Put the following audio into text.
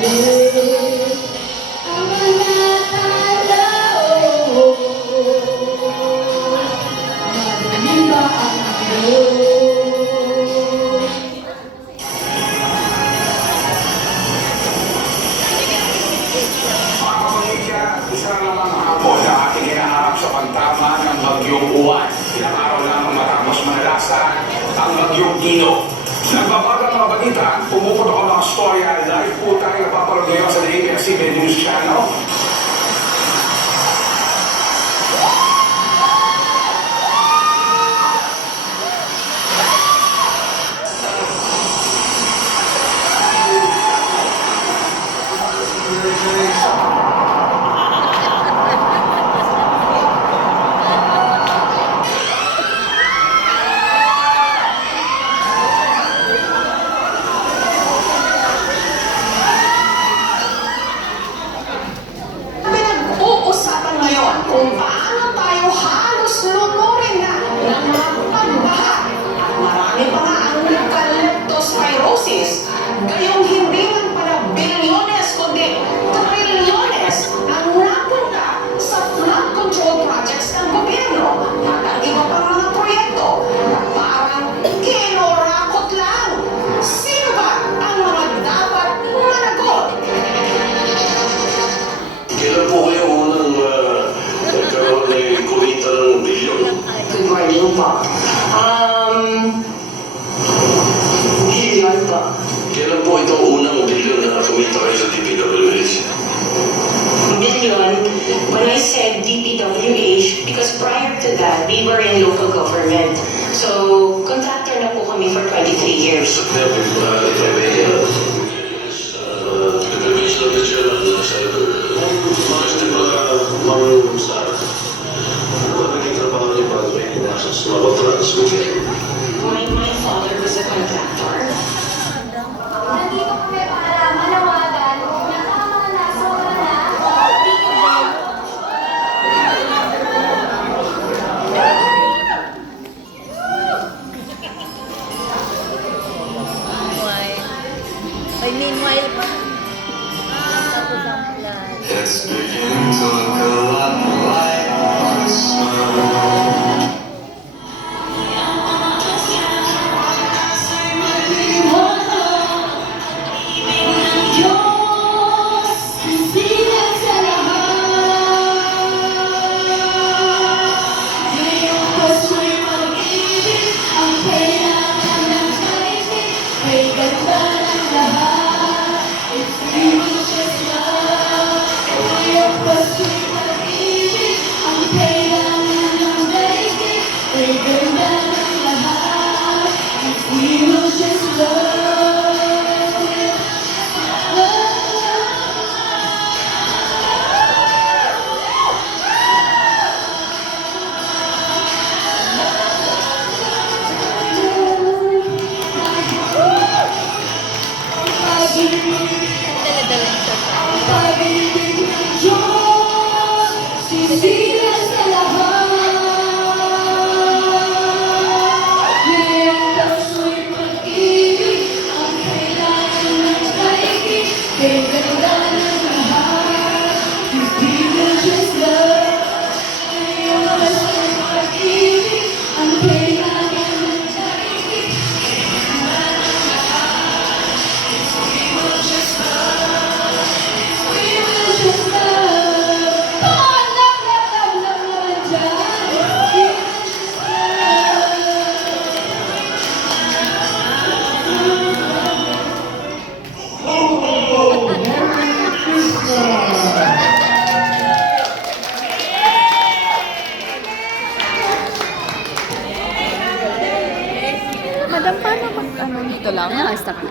ang mga tao. Madali ba ang mundo? Isa naman hapon na ating hinaharap sa pagtama ng bagyong Uwan. Ilang araw lamang matapos manalasan ang bagyong Ino. Nagbabagang mga balita, pumuputok ang mga storya, live po tayo napapalog ngayon sa ABS-CBN News Channel. Kung paano tayo halos lunurin na ng mga pagbaha at marami pa nga ang leptospirosis. Gayong hindi lang pala bilyones kundi trilyones ang napunta sa flood control projects ng gobyerno at ang iba pang mga proyekto na parang kinorakot lang. Sino ba ang mga dapat managot? Kailan po kayo unang nagkaroon ng kumita ng bilyon? Good morning po. Bilyon po. Kailan po itong unang bilyon na kumita kayo sa DPWH? Billion, when I said DPWH, because prior to that, we were in local government. So, contractor na po kami for 23 years. If I may, the previous Mr. Chairman, Senator, Mr. Mang Sara, naging trabaho niyo bago kayo pumasok sa mga transmission? My father was a contractor. Nandito kami para manawagan na tama na, sobra na. Meanwhile pa. Tapos ang plan. It's beginning to look a lot like Christmas. Dala-dala nito pa. Sisilas sa lahat. Ngayong puso'y pag-ibig ang kailangan ng daigdig. Kay ganda ng lahat. People just love. Ngayong puso'y pag-ibig ang kailangan ng daigdig. Kay ganda ng lahat. We will just love. We will just love. Madam, paano mag-ano dito lang? Stop na.